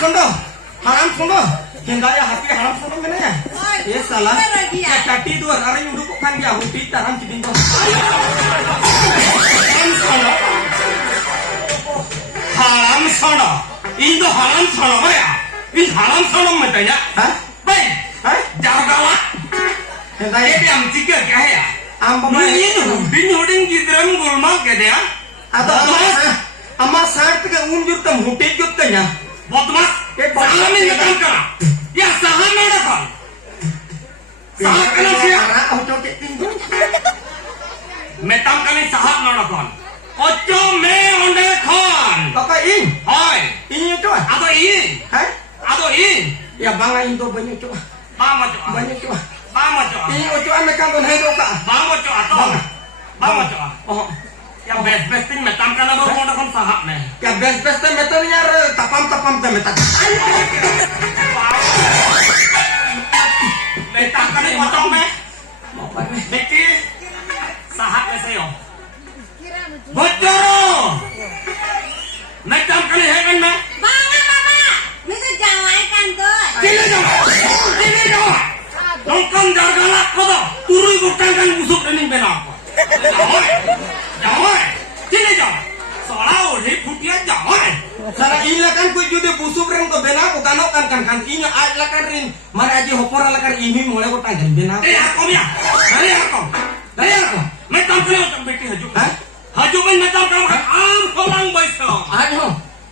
haram sondo. Gendaya hati haram sondo menanya. Ya salah. Ya kati dua orang yang duduk kan dia huti taram kidinto. Haram sondo. Indo haram sondo ya. Ini haram sondo metanya. Hah? Baik. Hah? Jagalah. Gendaya diam tiga kaya ya. Ini huding gidram gulma kaya. Atau ama saat ke unjur tam huti jutnya. Botmas. Salah ni kan kena. Ya salah mana kan? Salah kena siapa? Metam kali salah mana kan? Ojo me onde kan? Apa ini? Hai. Ini tu? Atau ini? Hai? Atau ini? Ya bangga itu banyak tu. Bangga tu. Banyak tu. Bangga tu. Ini ojo ame kan tu hidup tak? Bangga tu atau? Bangga tu. Oh. Ya best thing metam kana baru mau nakon sahak nih. Ya best thing metam nyar tapam teh metam. Metam kana potong meh. Beki sahak leseyo. Bocor. Metam kana hegan meh. Bangga mama. Itu jawai kan tuh. Sini jawa. Dongkang jargalak kodo. Turui bukan kan busuk dening benang. Jawai, sini jawai. Soalnya ini putih jawai. Salah ini kan ku jude busuk reng ke benak ku kanok kan ini aja kan rin. Mana aja hopor kan ini mulai ku tanggan benak. Aku ya. Dari aku. Metam kena macam beki haju. Hah? Haju kan metam kamu kan orang baisa. Ayo,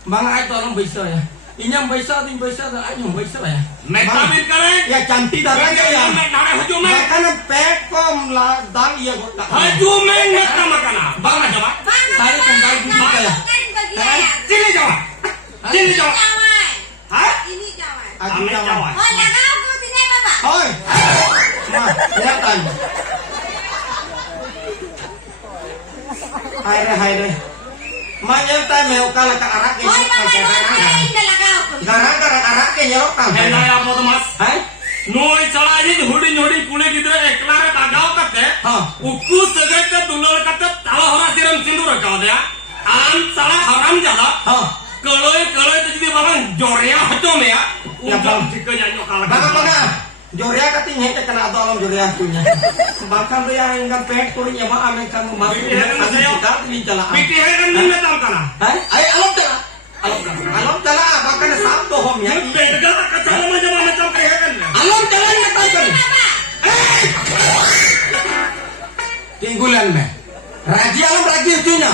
bang ayo orang baisa ya. Ini yang baisa ayo baisa ya. Metam ini kan ya cantik darahnya ya. Haju men. Karena pekom lah dal iya kok. Haju men metam makana. Bang aja pak. Saya tenggal dulu ya. Sini jawab. Hah? Ini jawai. Aku jawab. Oh, ya kamu sini bapak. Hoi. Ma, kelihatan. Hai deh. Manyan tayo may ukala ka arak Oh, mama, gara-gara arak ke nyerok kan. Hendak apa tu mas? Hai? Noi salah ini hudi pule gitu eklar tagaw kate. Ukku segai ke dulur kate tala hora siram sindur kau dia. Alam salah haram jala. Kalau itu jadi bahkan joria hacom ya. Ujung jika nyanyi kalah. Bagaimana? Joria katanya kita kena atau alam joria punya. Bahkan tu yang enggak pek kurinya mah amen kamu masuk. Kita ini jalan. Pikir kan ni metam kana. Hai? Ayo alam jala. Bahkan sabtu hom ya. Beda kacau macam metam kayak kan. Alam jalan metam kan. Tinggulan me. Raji alam raji itunya.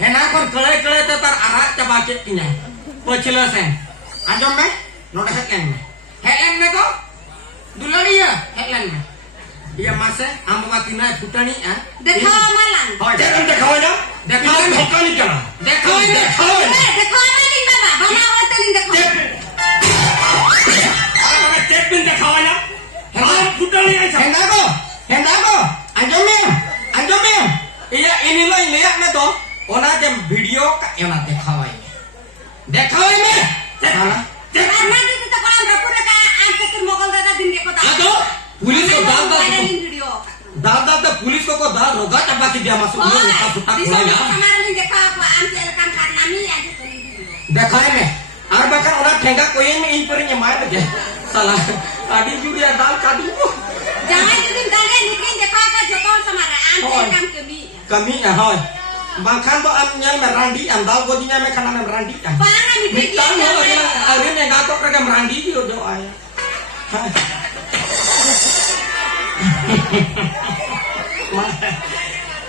Enak kon kelai tetar arak cabacit kinya. Pecilesen. Ajom me. Noda headline me ko. Dulu dia headline me. Dia masa ambawatina putani ah. Dekhawa malang. Oh, jangan dekhawanya. Dekhawanya hokani kana. Dekhawanya. Dekhawa maling baba. Bama awak teling dekhawa. Cek pun dekhawanya. Helam putani aja. Hendago. Anjom. Iya inilah ini ya me to. Ona jam video ka yana dekhawanya. Dekhawanya. Salah. Karena itu tak orang rapor ka angkat mogol dada din ko ta. Aduh, pulis ko video. Dal pulis ko dal roga tapaki dia masuk dulu sutak Di pulangnya. sana kemarin dekha apa ambil kan karena mi aja tuh video. Dekhawanya. Arbakan orang tengah ko ini imperinya mai beje. Salah. Tadi juga dal kadi. Jangan jadi kalian bikin dekha ka jotol samara ambil kan Kami ya hoy. Bahkan bo amnya merandi andal godinya me kana merandi kan. Pangan di video. Kamu arin yang gatok kagak merandi yo do aya.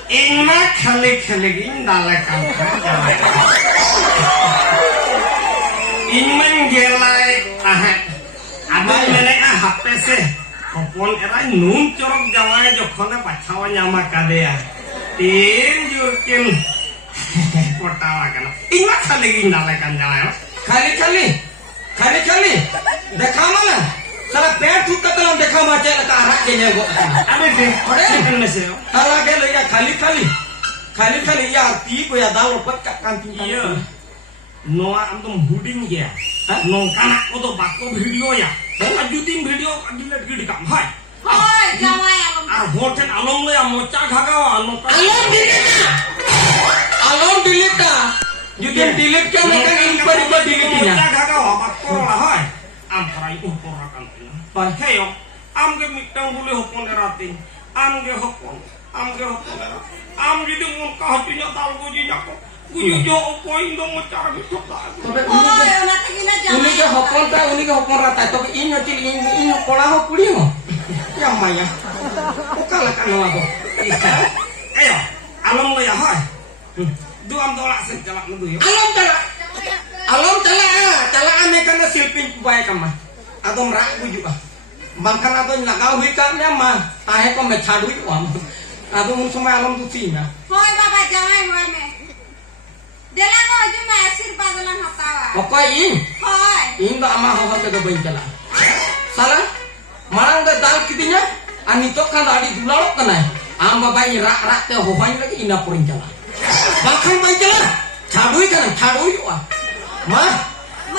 Inna khali indalakan. Inmen gelai ada melek HP se. Kopon era nun corok jawanya jokhona pacawa nyama kadea. Tin jurkin portawa kana. Inna khali indalakan jalan. Kali. Dekha mana? Salah पैर थूक कर हम देखा माचे लगा आरा के ने वो अबे देख सेकंड में से साला के ले या खाली या ती को या दाल ऊपर का कांतिंग iya noa antum huding ya nongkana ko to bako video ya ajutin video adilat gidi kam hai Hoi, jawai alom. ar hotel alom le mocha ghagawa alom alom dilita Judin delete kan kan inquiry ba delete niya. Jaga apa korola hoy. Am parai upora kan. Heyo, am ge mitang bule hopon eratin. Am ge hopon. Am jadi mun ka hatinya tal goji jako. Guju jo opoin dong cara gitu. Oh, nanti gina jangan. Uni ke hopon rata to inyo til inyo kola ho puli mo. Yang maya. Ukala kan lo ako. Ayo, alam lo ya hoy. Du am tolak sen jalak nu yo. Alam tala ame kana silpin bae kama. Atau merak buju ah. Bangkan atau nagau hikamnya mah. Tahe ko me chadui am. Atau mun semua alam tu sina. Hoy baba jangan hoy me. Dela ko haju me आशीर्वाद लन हतावा. Pokok in. Hoy. In ba ama ho ke bain cala. Salah. Marang ke dal kitinya. Ani to kan adi dulalo kana. Am babai rak te ho bain lagi ina purin cala. Bangkan bain cala. Chadui ah. Mah